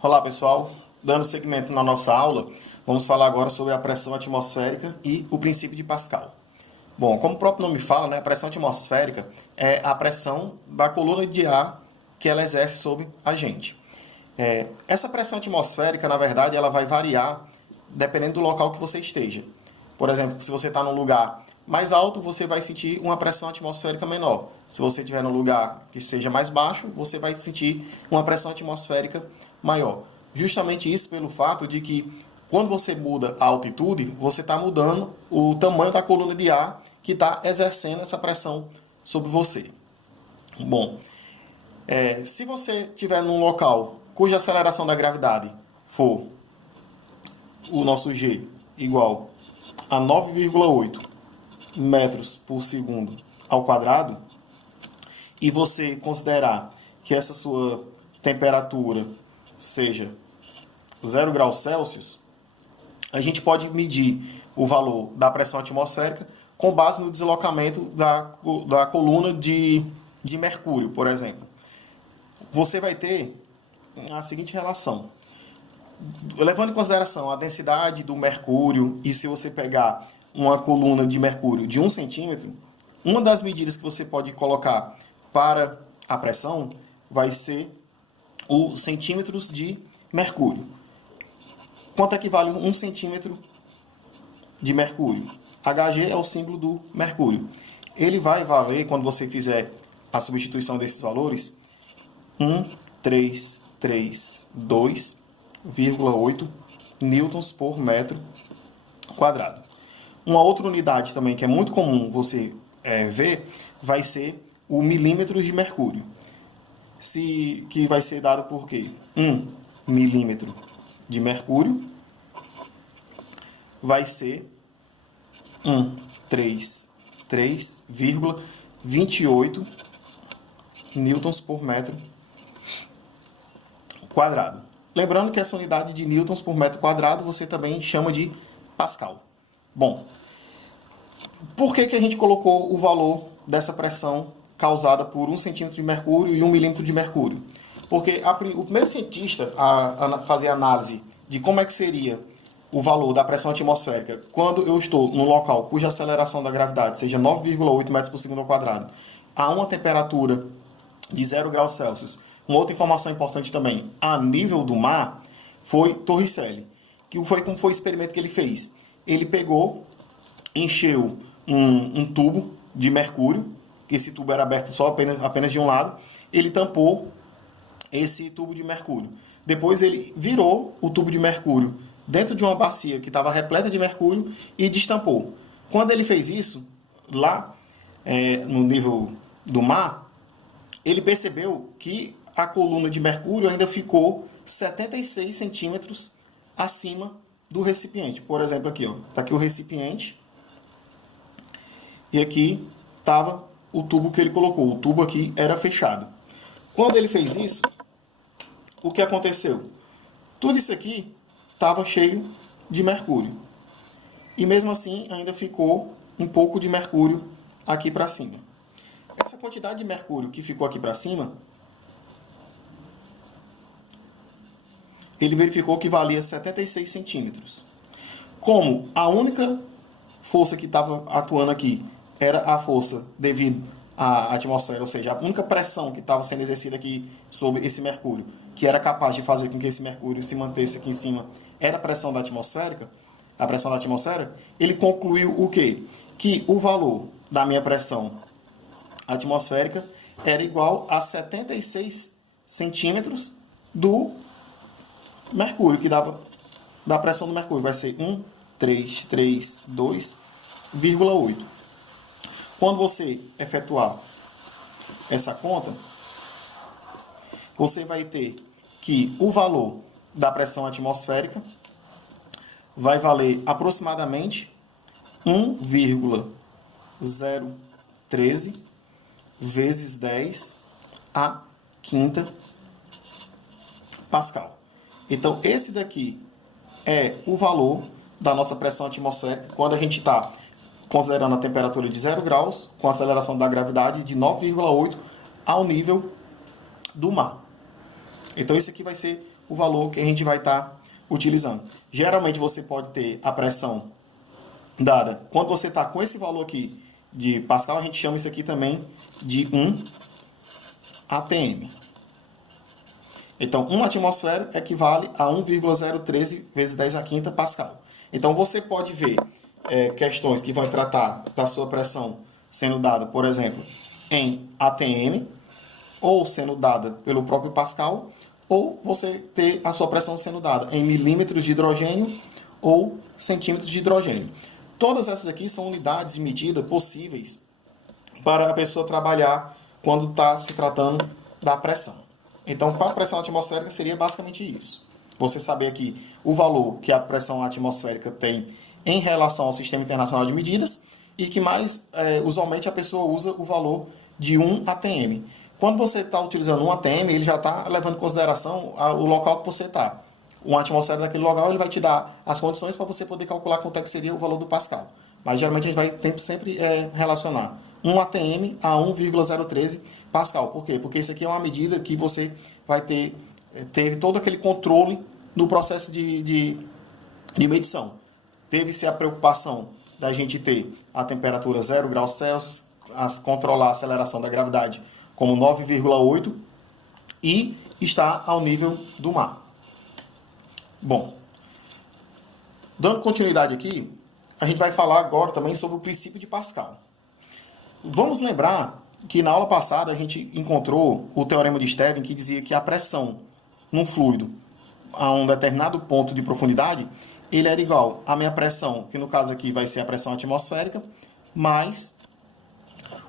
Olá pessoal, dando seguimento na nossa aula, vamos falar agora sobre a pressão atmosférica e o princípio de Pascal. Bom, como o próprio nome fala, a pressão atmosférica é a pressão da coluna de ar que ela exerce sobre a gente. Essa pressão atmosférica, na verdade, ela vai variar dependendo do local que você esteja. Por exemplo, se você está num lugar mais alto, você vai sentir uma pressão atmosférica menor. Se você estiver num lugar que seja mais baixo, você vai sentir uma pressão atmosférica maior. Justamente isso pelo fato de que quando você muda a altitude, você está mudando o tamanho da coluna de ar que está exercendo essa pressão sobre você. Bom, se você estiver num local cuja aceleração da gravidade for o nosso G igual a 9,8 metros por segundo ao quadrado, e você considerar que essa sua temperatura seja 0 graus Celsius, a gente pode medir o valor da pressão atmosférica com base no deslocamento da coluna de mercúrio, por exemplo. Você vai ter a seguinte relação. Levando em consideração a densidade do mercúrio, e se você pegar uma coluna de mercúrio de 1 centímetro, uma das medidas que você pode colocar para a pressão vai ser os centímetros de mercúrio. Quanto equivale 1 centímetro de mercúrio? Hg é o símbolo do mercúrio. Ele vai valer, quando você fizer a substituição desses valores, 1332,8 newtons por metro quadrado. Uma outra unidade também que é muito comum você ver vai ser o milímetros de mercúrio. Que vai ser dado por quê? 1 milímetro de mercúrio vai ser 133,28 newtons por metro quadrado. Lembrando que essa unidade de newtons por metro quadrado você também chama de Pascal. Bom, por que a gente colocou o valor dessa pressão causada por 1 centímetro de mercúrio e 1 milímetro de mercúrio? Porque o primeiro cientista a fazer análise de como é que seria o valor da pressão atmosférica quando eu estou num local cuja aceleração da gravidade seja 9,8 metros por segundo ao quadrado, a uma temperatura de 0 graus Celsius. Uma outra informação importante também, a nível do mar, foi Torricelli. Como foi o experimento que ele fez? Ele pegou, encheu um tubo de mercúrio, que esse tubo era aberto só apenas de um lado, ele tampou esse tubo de mercúrio. Depois ele virou o tubo de mercúrio dentro de uma bacia que estava repleta de mercúrio e destampou. Quando ele fez isso, lá no nível do mar, ele percebeu que a coluna de mercúrio ainda ficou 76 centímetros acima do recipiente. Por exemplo, aqui, está aqui o recipiente e aqui estava o tubo que ele colocou. O tubo aqui era fechado. Quando ele fez isso, o que aconteceu? Tudo isso aqui estava cheio de mercúrio. E mesmo assim, ainda ficou um pouco de mercúrio aqui para cima. Essa quantidade de mercúrio que ficou aqui para cima, ele verificou que valia 76 centímetros. Como a única força que estava atuando aqui era a força devido à atmosfera, ou seja, a única pressão que estava sendo exercida aqui sobre esse mercúrio, que era capaz de fazer com que esse mercúrio se mantesse aqui em cima, era a pressão da atmosfera, ele concluiu o quê? Que o valor da minha pressão atmosférica era igual a 76 centímetros do mercúrio, que dava da pressão do mercúrio. Vai ser 1332,8. Quando você efetuar essa conta, você vai ter que o valor da pressão atmosférica vai valer aproximadamente 1,013 vezes 10 a quinta Pascal. Então, esse daqui é o valor da nossa pressão atmosférica quando a gente está considerando a temperatura de 0 graus, com a aceleração da gravidade de 9,8 ao nível do mar. Então, esse aqui vai ser o valor que a gente vai estar utilizando. Geralmente você pode ter a pressão dada. Quando você está com esse valor aqui de Pascal, a gente chama isso aqui também de 1 atm. Então, 1 atmosfera equivale a 1,013 vezes 10 a quinta Pascal. Então, você pode ver questões que vão tratar da sua pressão sendo dada, por exemplo, em atm, ou sendo dada pelo próprio Pascal, ou você ter a sua pressão sendo dada em milímetros de hidrogênio ou centímetros de hidrogênio. Todas essas aqui são unidades de medida possíveis para a pessoa trabalhar quando está se tratando da pressão. Então, para a pressão atmosférica seria basicamente isso. Você saber aqui o valor que a pressão atmosférica tem em relação ao Sistema Internacional de Medidas e que mais, usualmente, a pessoa usa o valor de 1 atm. Quando você está utilizando 1 atm, ele já está levando em consideração o local que você está. Uma atmosfera daquele local, ele vai te dar as condições para você poder calcular quanto é que seria o valor do Pascal. Mas, geralmente, a gente vai sempre relacionar 1 atm a 1,013 Pascal. Por quê? Porque isso aqui é uma medida que você vai ter todo aquele controle no processo de medição. Teve-se a preocupação da gente ter a temperatura 0 graus Celsius, controlar a aceleração da gravidade como 9,8 e está ao nível do mar. Bom, dando continuidade aqui, a gente vai falar agora também sobre o princípio de Pascal. Vamos lembrar que na aula passada a gente encontrou o teorema de Stevin que dizia que a pressão num fluido a um determinado ponto de profundidade, ele era igual à minha pressão, que no caso aqui vai ser a pressão atmosférica, mais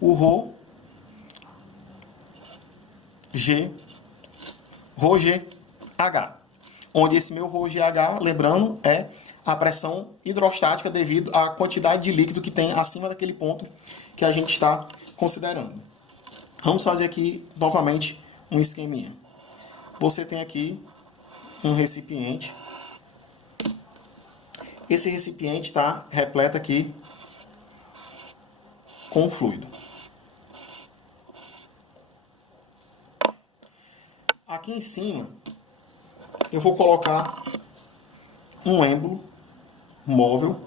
o ρg, ρgH. Onde esse meu ρgH, lembrando, é a pressão hidrostática devido à quantidade de líquido que tem acima daquele ponto que a gente está considerando. Vamos fazer aqui novamente um esqueminha. Você tem aqui um recipiente. Esse recipiente está repleto aqui com fluido. Aqui em cima, eu vou colocar um êmbolo móvel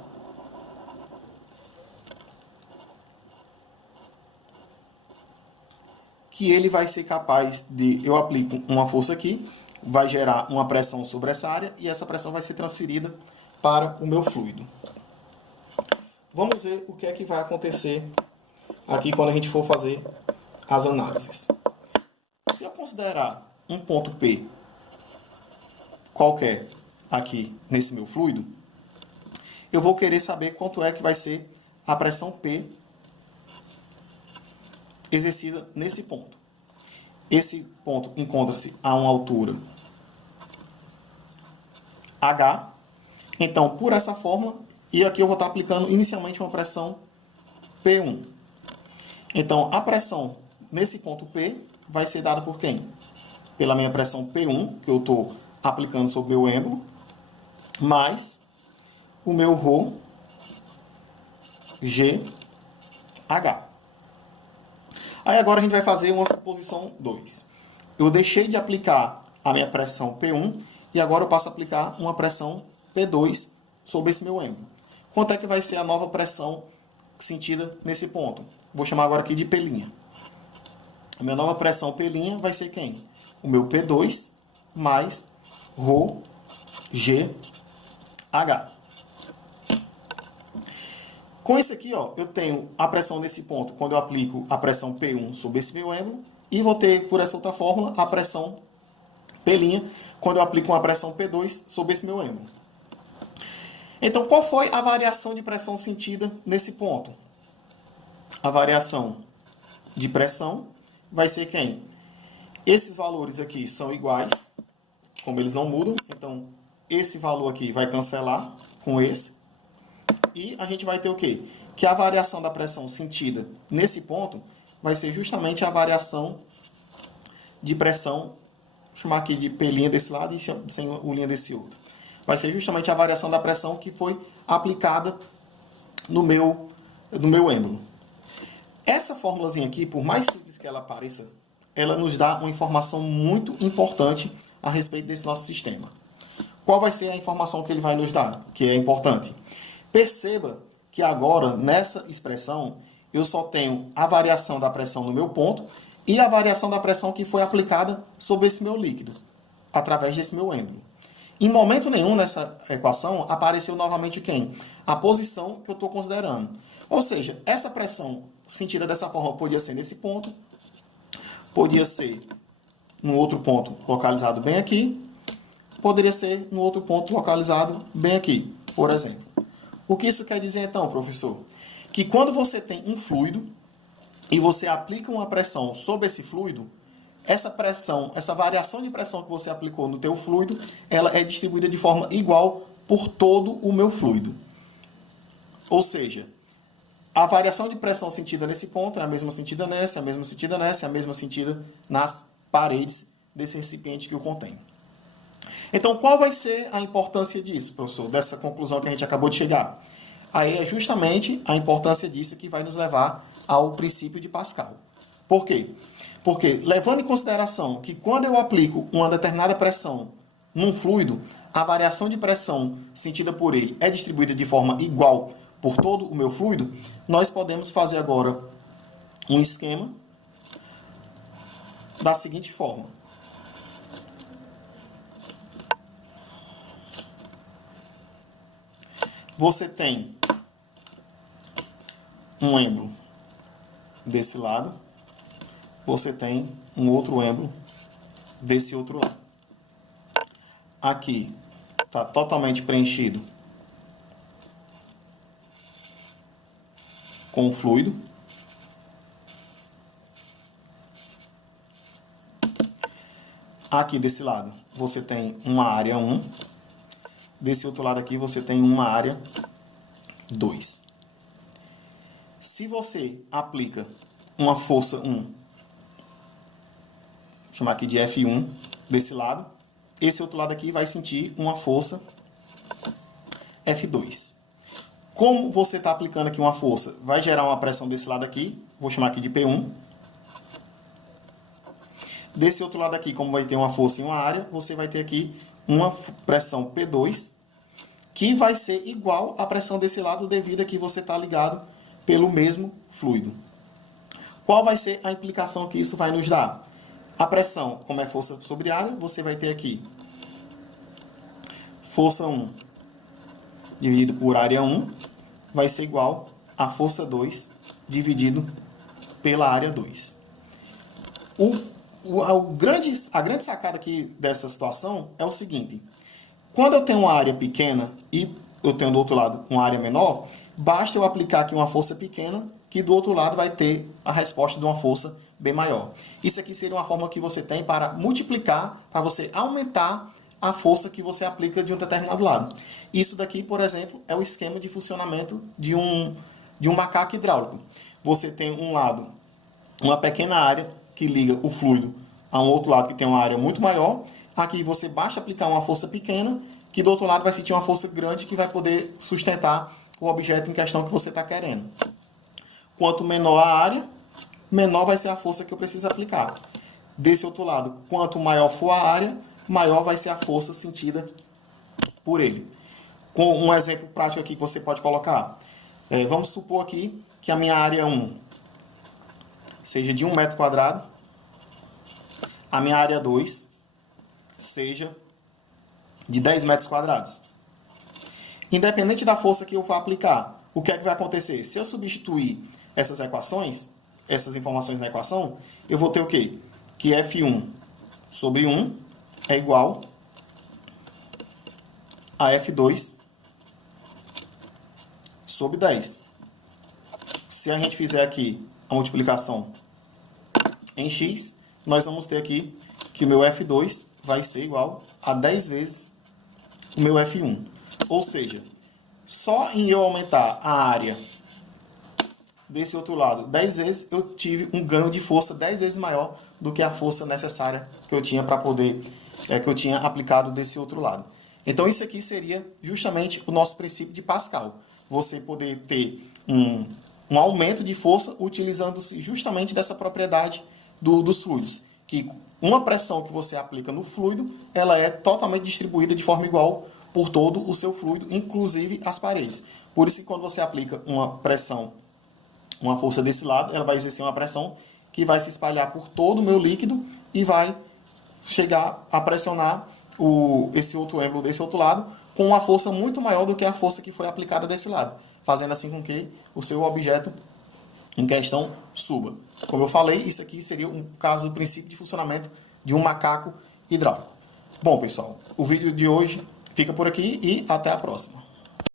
que ele vai ser capaz de... Eu aplico uma força aqui, vai gerar uma pressão sobre essa área e essa pressão vai ser transferida para o meu fluido. Vamos ver o que é que vai acontecer aqui quando a gente for fazer as análises. Se eu considerar um ponto P qualquer aqui nesse meu fluido, eu vou querer saber quanto é que vai ser a pressão P exercida nesse ponto. Esse ponto encontra-se a uma altura H. Então, por essa fórmula, e aqui eu vou estar aplicando inicialmente uma pressão P1. Então, a pressão nesse ponto P vai ser dada por quem? Pela minha pressão P1, que eu estou aplicando sobre o meu êmbolo, mais o meu ρgH. Aí agora a gente vai fazer uma suposição 2. Eu deixei de aplicar a minha pressão P1 e agora eu passo a aplicar uma pressão P2 sobre esse meu êmbolo. Quanto é que vai ser a nova pressão sentida nesse ponto? Vou chamar agora aqui de P'. A minha nova pressão P' vai ser quem? O meu P2 mais ρgH. Com isso aqui, ó, eu tenho a pressão nesse ponto quando eu aplico a pressão P1 sobre esse meu êmbolo e vou ter, por essa outra fórmula, a pressão P' quando eu aplico uma pressão P2 sobre esse meu êmbolo. Então, qual foi a variação de pressão sentida nesse ponto? A variação de pressão vai ser quem? Esses valores aqui são iguais, como eles não mudam, então esse valor aqui vai cancelar com esse. E a gente vai ter o quê? Que a variação da pressão sentida nesse ponto vai ser justamente a variação de pressão, vou chamar aqui de P' desse lado e sem o linha desse outro. Vai ser justamente a variação da pressão que foi aplicada no meu êmbolo. Essa formulazinha aqui, por mais simples que ela pareça, ela nos dá uma informação muito importante a respeito desse nosso sistema. Qual vai ser a informação que ele vai nos dar, que é importante? Perceba que agora, nessa expressão, eu só tenho a variação da pressão no meu ponto e a variação da pressão que foi aplicada sobre esse meu líquido, através desse meu êmbolo. Em momento nenhum nessa equação apareceu novamente quem? A posição que eu estou considerando. Ou seja, essa pressão sentida dessa forma podia ser nesse ponto, podia ser num outro ponto localizado bem aqui, poderia ser num outro ponto localizado bem aqui, por exemplo. O que isso quer dizer então, professor? Que quando você tem um fluido e você aplica uma pressão sobre esse fluido, essa pressão, essa variação de pressão que você aplicou no teu fluido, ela é distribuída de forma igual por todo o meu fluido. Ou seja, a variação de pressão sentida nesse ponto é a mesma sentida nessa, a mesma sentida nessa, a mesma sentida nas paredes desse recipiente que o contém. Então, qual vai ser a importância disso, professor, dessa conclusão que a gente acabou de chegar? Aí é justamente a importância disso que vai nos levar ao princípio de Pascal. Por quê? Porque, levando em consideração que quando eu aplico uma determinada pressão num fluido, a variação de pressão sentida por ele é distribuída de forma igual por todo o meu fluido, nós podemos fazer agora um esquema da seguinte forma. Você tem um êmbolo desse lado, você tem um outro êmbolo desse outro lado. Aqui está totalmente preenchido com fluido. Aqui desse lado você tem uma área 1. Desse outro lado aqui você tem uma área 2. Se você aplica uma força 1, vou chamar aqui de F1 desse lado, esse outro lado aqui vai sentir uma força F2. Como você está aplicando aqui uma força, vai gerar uma pressão desse lado aqui, vou chamar aqui de P1. Desse outro lado aqui, como vai ter uma força em uma área, você vai ter aqui uma pressão P2, que vai ser igual à pressão desse lado devido a que você está ligado pelo mesmo fluido. Qual vai ser a implicação que isso vai nos dar? A pressão, como é força sobre área, você vai ter aqui força 1 dividido por área 1 vai ser igual a força 2 dividido pela área 2. A grande sacada aqui dessa situação é o seguinte. Quando eu tenho uma área pequena e eu tenho do outro lado uma área menor, basta eu aplicar aqui uma força pequena que do outro lado vai ter a resposta de uma força bem maior. Isso aqui seria uma forma que você tem para multiplicar, para você aumentar a força que você aplica de um determinado lado. Isso daqui, por exemplo, é o esquema de funcionamento de um macaco hidráulico. Você tem um lado, uma pequena área que liga o fluido a um outro lado que tem uma área muito maior. Aqui você basta aplicar uma força pequena, que do outro lado vai sentir uma força grande que vai poder sustentar o objeto em questão que você está querendo. Quanto menor a área, menor vai ser a força que eu preciso aplicar. Desse outro lado, quanto maior for a área, maior vai ser a força sentida por ele. Com um exemplo prático aqui que você pode colocar. Vamos supor aqui que a minha área 1 seja de 1 metro quadrado, a minha área 2 seja de 10 metros quadrados. Independente da força que eu for aplicar, o que é que vai acontecer? Se eu substituir essas equações, essas informações na equação, eu vou ter o quê? Que F1 sobre 1 é igual a F2 sobre 10. Se a gente fizer aqui a multiplicação em x, nós vamos ter aqui que o meu F2 vai ser igual a 10 vezes o meu F1. Ou seja, só em eu aumentar a área desse outro lado 10 vezes, eu tive um ganho de força 10 vezes maior do que a força necessária que eu tinha para poder, que eu tinha aplicado desse outro lado. Então, isso aqui seria justamente o nosso princípio de Pascal. Você poder ter um aumento de força utilizando-se justamente dessa propriedade dos fluidos. que uma pressão que você aplica no fluido, ela é totalmente distribuída de forma igual por todo o seu fluido, inclusive as paredes. Por isso que quando você aplica uma pressão, uma força desse lado, ela vai exercer uma pressão que vai se espalhar por todo o meu líquido e vai chegar a pressionar esse outro êmbolo desse outro lado com uma força muito maior do que a força que foi aplicada desse lado, fazendo assim com que o seu objeto em questão suba. Como eu falei, isso aqui seria um caso do princípio de funcionamento de um macaco hidráulico. Bom, pessoal, o vídeo de hoje fica por aqui e até a próxima.